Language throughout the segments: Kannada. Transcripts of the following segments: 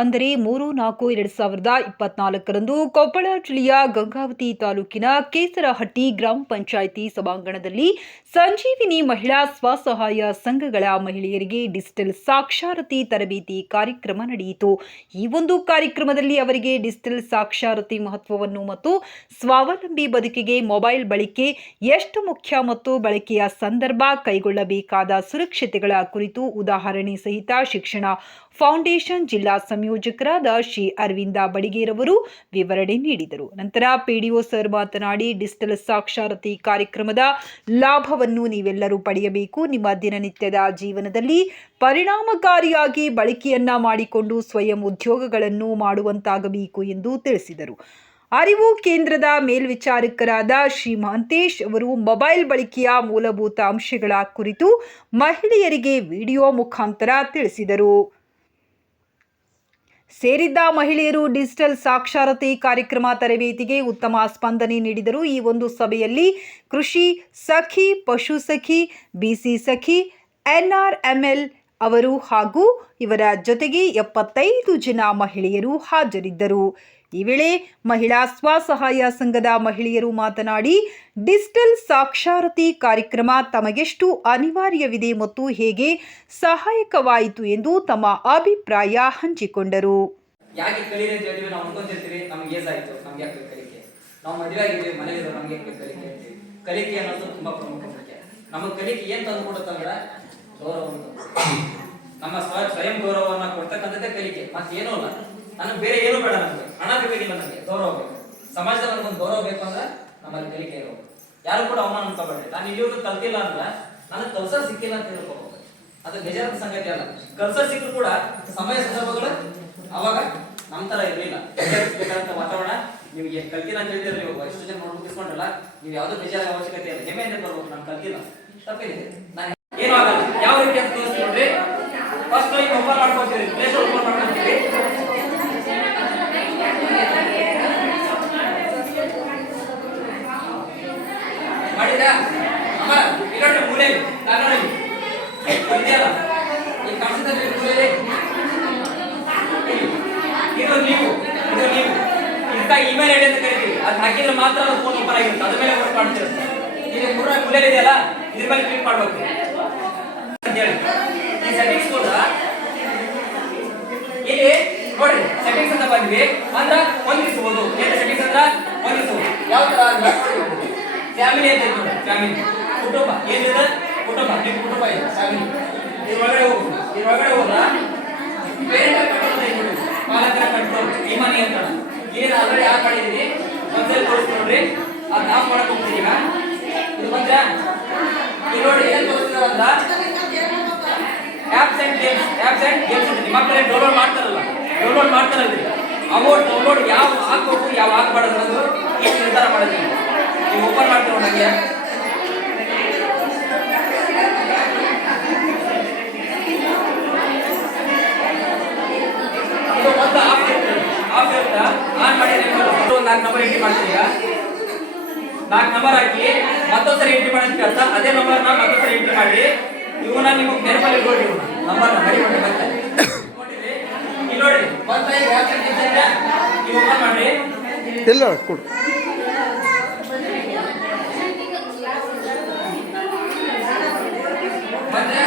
ಅಂದರೆ ಮೂರು, ನಾಲ್ಕು, ಎರಡು ಸಾವಿರದ ಇಪ್ಪತ್ನಾಲ್ಕರಂದು ಕೊಪ್ಪಳ ಜಿಲ್ಲೆಯ ಗಂಗಾವತಿ ತಾಲೂಕಿನ ಕೇಸರಹಟ್ಟಿ ಗ್ರಾಮ ಪಂಚಾಯಿತಿ ಸಭಾಂಗಣದಲ್ಲಿ ಸಂಜೀವಿನಿ ಮಹಿಳಾ ಸ್ವಸಹಾಯ ಸಂಘಗಳ ಮಹಿಳೆಯರಿಗೆ ಡಿಜಿಟಲ್ ಸಾಕ್ಷರತೆ ತರಬೇತಿ ಕಾರ್ಯಕ್ರಮ ನಡೆಯಿತು. ಈ ಒಂದು ಕಾರ್ಯಕ್ರಮದಲ್ಲಿ ಅವರಿಗೆ ಡಿಜಿಟಲ್ ಸಾಕ್ಷರತೆ ಮಹತ್ವವನ್ನು ಮತ್ತು ಸ್ವಾವಲಂಬಿ ಬದುಕಿಗೆ ಮೊಬೈಲ್ ಬಳಕೆ ಎಷ್ಟು ಮುಖ್ಯ ಮತ್ತು ಬಳಕೆಯ ಸಂದರ್ಭ ಕೈಗೊಳ್ಳಬೇಕಾದ ಸುರಕ್ಷತೆಗಳ ಕುರಿತು ಉದಾಹರಣೆ ಸಹಿತ ಶಿಕ್ಷಣ ಫೌಂಡೇಶನ್ ಜಿಲ್ಲಾ ಸಂಯೋಜಕರಾದ ಶ್ರೀ ಅರವಿಂದ ಬಡಿಗೇರವರು ವಿವರಣೆ ನೀಡಿದರು. ನಂತರ ಪಿಡಿಒ ಸರ್ ಮಾತನಾಡಿ, ಡಿಜಿಟಲ್ ಸಾಕ್ಷರತೆ ಕಾರ್ಯಕ್ರಮದ ಲಾಭವನ್ನು ನೀವೆಲ್ಲರೂ ಪಡೆಯಬೇಕು. ನಿಮ್ಮ ದಿನನಿತ್ಯದ ಜೀವನದಲ್ಲಿ ಪರಿಣಾಮಕಾರಿಯಾಗಿ ಬಳಕೆಯನ್ನ ಮಾಡಿಕೊಂಡು ಸ್ವಯಂ ಉದ್ಯೋಗಗಳನ್ನು ಮಾಡುವಂತಾಗಬೇಕು ಎಂದು ತಿಳಿಸಿದರು. ಅರಿವು ಕೇಂದ್ರದ ಮೇಲ್ವಿಚಾರಕರಾದ ಶ್ರೀ ಮಹಂತೇಶ್ ಅವರು ಮೊಬೈಲ್ ಬಳಕೆಯ ಮೂಲಭೂತ ಅಂಶಗಳ ಕುರಿತು ಮಹಿಳೆಯರಿಗೆ ವಿಡಿಯೋ ಮುಖಾಂತರ ತಿಳಿಸಿದರು. ಸೇರಿದ್ದ ಮಹಿಳೆಯರು ಡಿಜಿಟಲ್ ಸಾಕ್ಷರತೆ ಕಾರ್ಯಕ್ರಮ ತರಬೇತಿಗೆ ಉತ್ತಮ ಸ್ಪಂದನೆ ನೀಡಿದರು. ಈ ಒಂದು ಸಭೆಯಲ್ಲಿ ಕೃಷಿ ಸಖಿ, ಪಶು ಸಖಿ ಬಿಸಿ ಸಖಿ ಎನ್ಆರ್ಎಂಎಲ್ ಅವರು ಹಾಗೂ ಇವರ ಜೊತೆಗೆ ಎಪ್ಪತ್ತೈದು ಜನ ಮಹಿಳೆಯರು ಹಾಜರಿದ್ದರು. ಈ ವೇಳೆ ಮಹಿಳಾ ಸ್ವಸಹಾಯ ಸಂಘದ ಮಹಿಳೆಯರು ಮಾತನಾಡಿ, ಡಿಜಿಟಲ್ ಸಾಕ್ಷರತೆ ಕಾರ್ಯಕ್ರಮ ತಮಗೆಷ್ಟು ಅನಿವಾರ್ಯವಿದೆ ಮತ್ತು ಹೇಗೆ ಸಹಾಯಕವಾಯಿತು ಎಂದು ತಮ್ಮ ಅಭಿಪ್ರಾಯ ಹಂಚಿಕೊಂಡರು. ನಮ್ಮ ಸ್ವಯಂ ಗೌರವವನ್ನು ಕೊಡ್ತಕ್ಕಂಥದ್ದೇ ಕಲಿಕೆ, ಮತ್ತೇನೂ ಅಲ್ಲ. ನನಗೆ ಬೇರೆ ಏನು ಬೇಡ ನನಗೆ. ಹಣ ಬೇಕಿಲ್ಲ ನನಗೆ. ಗೌರವ ಬೇಕು. ಸಮಾಜದಲ್ಲಿ ನನಗೊಂದು ಗೌರವ ಬೇಕು ಅಂದ್ರೆ ನಮ್ಮಲ್ಲಿ ಕಲಿಕೆ ಇರೋದು ಯಾರು ಕೂಡ ಅವಮಾನ ಅನ್ಕೋಬೇಡ್ರಿ. ನಾನು ಇಲ್ಲಿವರೆಗೂ ಕಲ್ತಿಲ್ಲ ಅಂದ್ರೆ ನನಗೆ ಕೆಲಸ ಸಿಕ್ಕಿಲ್ಲ ಅಂತ ಹೇಳ್ಕೊಬಹುದು ಅದು ಬೇಜಾರದ ಸಂಗತಿ ಅಲ್ಲ. ಕೆಲಸ ಸಿಕ್ಕರು ಕೂಡ ಸಮಯ ಸಂದರ್ಭಗಳು ಅವಾಗ ನಮ್ಮ ತರ ಇರಲಿಲ್ಲ. ಬೇಕಾದಂತ ವಾತಾವರಣ ನಿಮಗೆ ಕಲ್ತಿಲ್ಲ ಅಂತ ಹೇಳಿದ್ರೆ ನೀವು ಎಷ್ಟು ಜನ ನೋಡ್ಬೇಕು ಇಸ್ಕೊಂಡ್ರಲ್ಲ ನೀವು ಯಾವ್ದು ಬೇಜಾರ ಅವಶ್ಯಕತೆ ಇಲ್ಲ. ಹೆಮ್ಮೆಯಿಂದ ಬರ್ಬೇಕು ನಾನು ಕಲ್ತಿಲ್ಲ. ತಪ್ಪೇನಿದೆ ನಾನು ಏನು ಆಗಲ್ಲ ಯಾವ ರೀತಿ ಅಂತ ತೋರಿಸಿ ನೋಡ್ರಿ ಫಸ್ಟ್ ಈಗ ಓಪನ್ ಮಾಡ್ಕೊತೀವಿ ಪ್ಲೇ ಸ್ಟೋರ್ ಓಪನ್ ಮಾಡ್ಕೊತೀವಿ ಮಾಡಿದ್ರಾ ಅಮ್ಮ ಈ ಕಡೆ ಮೂಲೆ ಕಾನೂನು ಇದೆಯಲ್ಲ ಈ ಕಾಣಿಸ್ತದೆ ಮೂಲೆ ಇದು ನೀವು ಇದು ನೀವು ಇಮೇಲ್ ಐಡಿ ಅಂತ ಕರಿತೀವಿ. ಅದು ಹಾಕಿದ್ರೆ ಮಾತ್ರ ಅದು ಫೋನ್ ಓಪನ್ ಆಗಿರುತ್ತೆ. ಅದ್ರ ಮೇಲೆ ವರ್ಕ್ ಮಾಡ್ತಿರುತ್ತೆ. ಈಗ ಮೂರ ಗುಲೇಲ್ ಇದೆಯಲ್ಲ, ಇದ್ರ ಮೇಲೆ ಕ್ಲಿಕ್ ಮಾಡ್ಬೇಕು. ಅಂತ ಹೇಳಿ. ಈ ಸೆಟ್ಟಿಂಗ್ಸ್ ಹೋದ್ರ ಇಲ್ಲಿ ನೋಡಿ ಸೆಟ್ಟಿಂಗ್ಸ್ ಅಂತ ಬಂದ್ವಿ. ಅಂದ್ರ ಹೊಂದಿಸಬಹುದು ಏನು ಸೆಟ್ಟಿಂಗ್ಸ್ ಅಂದ್ರ? ಹೊಂದಿಸಬಹುದು ಯಾವ ತರ ಅಂದ್ರೆ ಫ್ಯಾಮಿಲಿ ಅಂತ ಇತ್ತು ಫ್ಯಾಮಿಲಿ ಕುಟುಂಬ. ಏನಿದೆ ಕುಟುಂಬ. ನಿಮ್ಮ ಕುಟುಂಬ ಇದೆ ಫ್ಯಾಮಿಲಿ ಇದ್ರೊಳಗಡೆ ಹೋಗು ಇದ್ರೊಳಗಡೆ ಹೋದ್ರ ಬೇರೆ ಕಂಟ್ರೋಲ್ ಇದೆ ಕಂಟ್ರೋಲ್ ಈ ಮನೆ ಏನು ಆಲ್ರೆಡಿ ಆಫ್ ಮಾಡಿದೀನಿ ಒಂದ್ಸಲ ತೋರಿಸ್ತೀನಿ ನೋಡ್ರಿ. ಅದನ್ನ ಆಫ್ ಮಾಡಕ್ ಹೋಗ್ತೀನಿ ಈಗ. ಇದು ಬಂದ್ರ ಇಲ್ಲಿ ನೋಡಿ ಏನ್ ತೋರಿಸ್ತಾರಂದ್ರ apps and games apps and games ಅಂತ ನಿಮ್ಮ ಮಕ್ಕಳೇ ಡೌನ್ಲೋಡ್ ಮಾಡ್ತಾರಲ್ಲ. ಡೌನ್ಲೋಡ್ ಮಾಡ್ತಾರಲ್ರಿ ಅವು ಡೌನ್ಲೋಡ್ ಯಾವ ಹಾಕ್ಬೇಕು, ಯಾವ ಹಾಕ್ಬಾರ್ದು ಅನ್ನೋದು ಈಗ ನಿರ್ಧಾರ ಮಾಡಿದ್ವಿ ನೀವು ಓಪನ್ ಮಾಡ್ತೀವಿ ನನಗೆ ಇದು ಒಂದು ಆಫ್ ಇರುತ್ತೆ ಆಫ್ ಇರುತ್ತೆ ಆನ್ ಮಾಡಿ ಒಂದು ನಾಲ್ಕು ನಂಬರ್ ಎಂಟ್ರಿ ಮಾಡ್ತೀರಾ ನಾಲ್ಕು ನಂಬರ್ ಹಾಕಿ ಮತ್ತೊಂದ್ಸರಿ ಎಂಟ್ರಿ ಮಾಡೋದಕ್ಕೆ ಕೇಳ್ತಾ ಅದೇ ನಂಬರ್ನ ಮತ್ತೊಂದ್ಸರಿ ಎಂಟ್ರಿ ಮಾಡಿ. ಇವನ್ನ ನಿಮಗೆ ನೆನಪಲ್ಲಿ ನೋಡಿ ನಂಬರ್ ಬರಿ ಮಾಡಿ ಮತ್ತೆ. ಇಲ್ಲಿ ನೋಡಿ ನೀವು ಓಪನ್ ಮಾಡ್ರಿ. ಇಲ್ಲ, ಕೊಡು ಬಂದ್ರೆ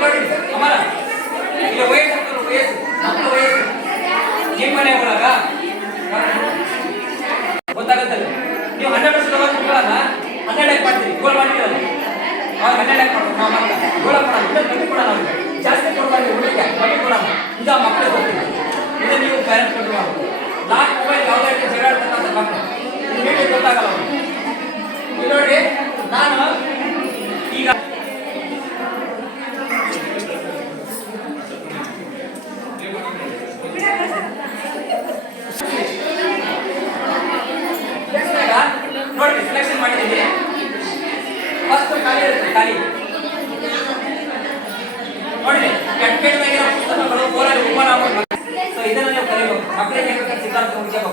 ನೋಡಿ ಅಮರ ಈಗ ವಯಸ್ಸು ಅಂತ ವಯಸ್ಸು ಮಕ್ಕಳ ವಯಸ್ಸು ನಿಮ್ಮ ಮನೆ ಒಳಗ ಗೊತ್ತಾಗತ್ತಲ್ಲ ನೀವು ಹನ್ನೆರಡು ವರ್ಷದ ಒಳಗೆ ಮಕ್ಕಳನ್ನ ಹನ್ನೆರಡು ಯಾಕೆ ಮಾಡ್ತೀರಿ ಗೋಲ್ ಮಾಡ್ತೀರಲ್ಲ ಅವಾಗ ಹನ್ನೆರಡು ಯಾಕೆ ಮಾಡ್ಬೇಕು ನಾವು ಮಕ್ಕಳ ಗೋಳ ಕೊಡೋಣ ಇದನ್ನು ಕಮ್ಮಿ ಕೊಡೋಣ ಅವ್ರಿಗೆ ಜಾಸ್ತಿ ಕೊಡಬಾರ್ದು ಹುಡುಗ ಕಮ್ಮಿ ಕೊಡೋಣ ಇದು ಆ ಮಕ್ಕಳಿಗೆ ಗೊತ್ತಿಲ್ಲ ಇದನ್ನು ನೀವು ಪ್ಯಾರೆಂಟ್ಸ್ ಕಂಡು ಮಾಡಬೇಕು ನಾಲ್ಕು ಮೊಬೈಲ್ ಯಾವುದೇ ರೀತಿ ಜಗಾಡ್ತಕ್ಕಂಥ ಮಕ್ಕಳು ಇದು ನೀಟಾಗಿ ಗೊತ್ತಾಗಲ್ಲ ಅವ್ರಿಗೆ ಇಲ್ಲಿ ನೋಡಿ ನಾನು ಈಗ ನೋಡಿ ಸೆಲೆಕ್ಷನ್ ಮಾಡಿದ್ದೀನಿ ಫಸ್ಟ್ ಖಾಲಿ ಇರುತ್ತೆ ಖಾಲಿ ನೋಡಿ ಕೆಟ್ಟ ಕೆಟ್ಟದಾಗಿರೋ ಪುಸ್ತಕಗಳು ಫೋನಲ್ಲಿ ಓಪನ್ ಆಗ್ಬೇಕು ಸೊ ಇದನ್ನ ನೀವು ಕಲಿಬೇಕು ಮಕ್ಕಳಿಗೆ ಬೇಕಾದ್ರೆ ಸಿದ್ಧಾಂತ ಹುಡುಕಬೇಕು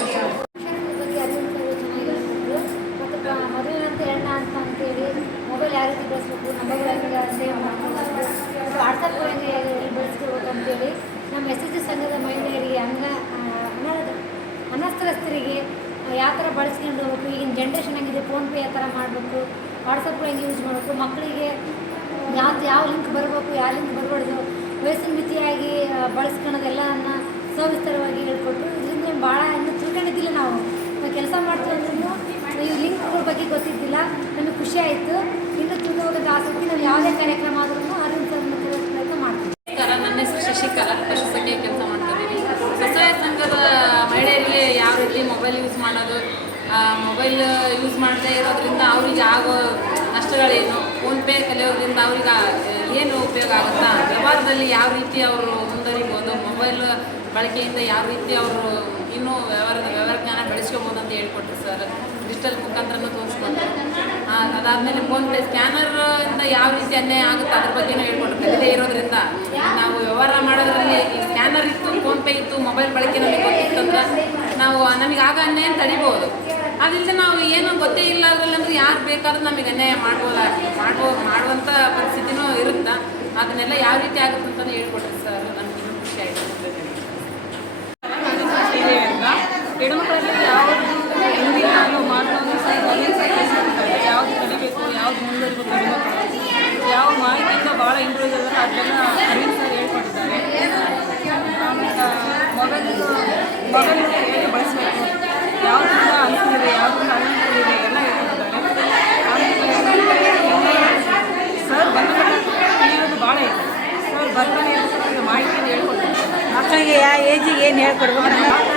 ಥರ ಬಳಸ್ಕೊಂಡು ಹೋಗ್ಬೇಕು. ಈಗಿನ ಜನ್ರೇಷನ್ ಹೆಂಗಿದೆ ಫೋನ್ಪೇ ಯಾವ ಥರ ಮಾಡಬೇಕು. ವಾಟ್ಸಪ್ ಹೆಂಗೆ ಯೂಸ್ ಮಾಡಬೇಕು. ಮಕ್ಕಳಿಗೆ ಯಾವ್ದು ಯಾವ ಲಿಂಕ್ ಬರಬೇಕು, ಯಾವ ಲಿಂಕ್ ಬರಬಾರ್ದು, ವಯಸ್ಸಿನ ಮಿತಿಯಾಗಿ ಬಳಸ್ಕೊಳ್ಳೋದೆಲ್ಲ ಬಳಸ್ಕೊಳೋದೆಲ್ಲನ ಸವಿಸ್ತರವಾಗಿ ಹೇಳ್ಕೊಟ್ಟು ಇದರಿಂದ ಭಾಳ ಇನ್ನೂ ತಿಳ್ಕೊಂಡಿದ್ದಿಲ್ಲ ನಾವು. ಕೆಲಸ ಮಾಡ್ತೀವಿ ಅಂದ್ರೂ ಈ ಲಿಂಕ್ಗಳ ಬಗ್ಗೆ ಗೊತ್ತಿದ್ದಿಲ್ಲ. ನನಗೆ ಖುಷಿ ಆಯಿತು. ಇನ್ನೂ ತಿಳ್ಕೋಬೇಕಂತ ಆಸಕ್ತಿ ನಾವು ಯಾವುದೇ ಕಾರ್ಯಕ್ರಮ ಆದ್ರೂ ಅರಿವು ತರೋ ಪ್ರಯತ್ನ ಮಾಡ್ತೀವಿ ನಮಸ್ಕಾರ ನನ್ನ ಹೆಸರು ಶಶಿಕಲಾ ಪಶುಸಖಿ ಕೆಲಸ ಮಾಡ್ತಿದ್ದೀನಿ ಸ್ವಸಹಾಯ ಸಂಘದ ಮಹಿಳೆಯರಿಗೆ ಯಾವ ರೀತಿ ಮೊಬೈಲ್ ಯೂಸ್ ಮಾಡೋದು ಮೊಬೈಲ್ ಯೂಸ್ ಮಾಡದೇ ಇರೋದ್ರಿಂದ ಅವರಿಗೆ ಆಗೋ ನಷ್ಟಗಳೇನು? ಫೋನ್ಪೇ ಕಲಿಯೋದ್ರಿಂದ ಅವ್ರಿಗೆ ಏನು ಉಪಯೋಗ ಆಗುತ್ತಾ? ವ್ಯವಹಾರದಲ್ಲಿ ಯಾವ ರೀತಿ ಅವರು ಮುಂದುವರಿಬೋದು? ಮೊಬೈಲ್ ಬಳಕೆಯಿಂದ ಯಾವ ರೀತಿ ಅವರು ಇನ್ನೂ ವ್ಯವಹಾರದ ವ್ಯವಹಾರ ಜ್ಞಾನ ಬೆಳೆಸ್ಕೋಬೋದು ಅಂತ ಹೇಳ್ಕೊಟ್ರು ಸರ್ ಡಿಜಿಟಲ್ ಮುಖಾಂತರನೂ ತೋರಿಸ್ಕೊಂಡು ಫೋನ್ ಫೋನ್ಪೇ ಸ್ಕ್ಯಾನರ್ ಇಂದ ಯಾವ ರೀತಿ ಅನ್ಯಾಯ ಆಗುತ್ತೆ? ಅದ್ರ ಬಗ್ಗೆನೂ ಹೇಳ್ಕೊಟ್ರು. ಕಲಿದೇ ಇರೋದ್ರಿಂದ. ನಾವು ವ್ಯವಹಾರ ಮಾಡೋದ್ರಲ್ಲಿ ಸ್ಕ್ಯಾನರ್ ಇತ್ತು ಫೋನ್ಪೇ ಇತ್ತು ಮೊಬೈಲ್ ಬಳಕೆ ನಮಗೆ ಗೊತ್ತಿತ್ತಂದ್ರೆ ನಾವು ನಮಗೆ ಆಗ ಅನ್ಯಾಯ ತಡಿಬೋದು. ಅದಿಲ್ಲದೆ ನಾವು ಏನು ಗೊತ್ತೇ ಇಲ್ಲ ಅಂದ್ರೆ ಯಾರು ಬೇಕಾದ್ರೂ ನಮಗೆ ಅನ್ಯಾಯ ಮಾಡ್ಬೋದ ಮಾಡುವ ಮಾಡುವಂಥ ಪರಿಸ್ಥಿತಿನೂ ಇರುತ್ತೆ. ಅದನ್ನೆಲ್ಲ ಯಾವ ರೀತಿ ಆಗುತ್ತೆ ಅಂತಲೇ ಹೇಳ್ಕೊಡ್ರಿ ಸರ್. ನನಗೆ ಇನ್ನೂ ಖುಷಿ ಆಯಿತು. ಹೆಣ್ಮಕ್ಳಲ್ಲಿ ಯಾವುದು ಹಿಂದಿನ ನಾನು ಮಾಡೋದು ಸಹ ಯಾವುದು ಕಲಿಬೇಕು ಯಾವ್ದು ಮುಂದುವರಿಬೇಕು ಹೆಣ್ಮಕ್ಳು ಯಾವ ಮಾಹಿತಿಯಿಂದ ಭಾಳ ಇಂಪ್ರೂವ್ ಇದ್ದಾರೆ ಅದನ್ನು ಅರವಿಂದ್ ಸರ್ ಹೇಳ್ಕೊಟ್ಟಿದ್ದಾರೆ. ಆಮೇಲೆ ಮೊಬೈಲ್ ಮೊಬೈಲ್ ಹೇಗೆ ಬಳಸಬೇಕು ಯಾವುದರಿಂದ ಅನುಕೂಲ ಇದೆ ಯಾವುದರಿಂದ ಅನುಕೂಲ ಇದೆ ಎಲ್ಲ ಹೇಳ್ಕೊಟ್ಟಿದ್ದಾರೆ ಆಮೇಲೆ ಸರ್ ಬಂದ ಕಲಿಯೋದು ಭಾಳ ಇದೆ ಸರ್ ಬರ್ತಾನೆ ಇರ್ತಾರೆ ಮಾಹಿತಿ ಹೇಳ್ಕೊಡ್ತಾರೆ ಮಕ್ಕಳಿಗೆ ಯಾವ ಏಜಿಗೆ ಏನು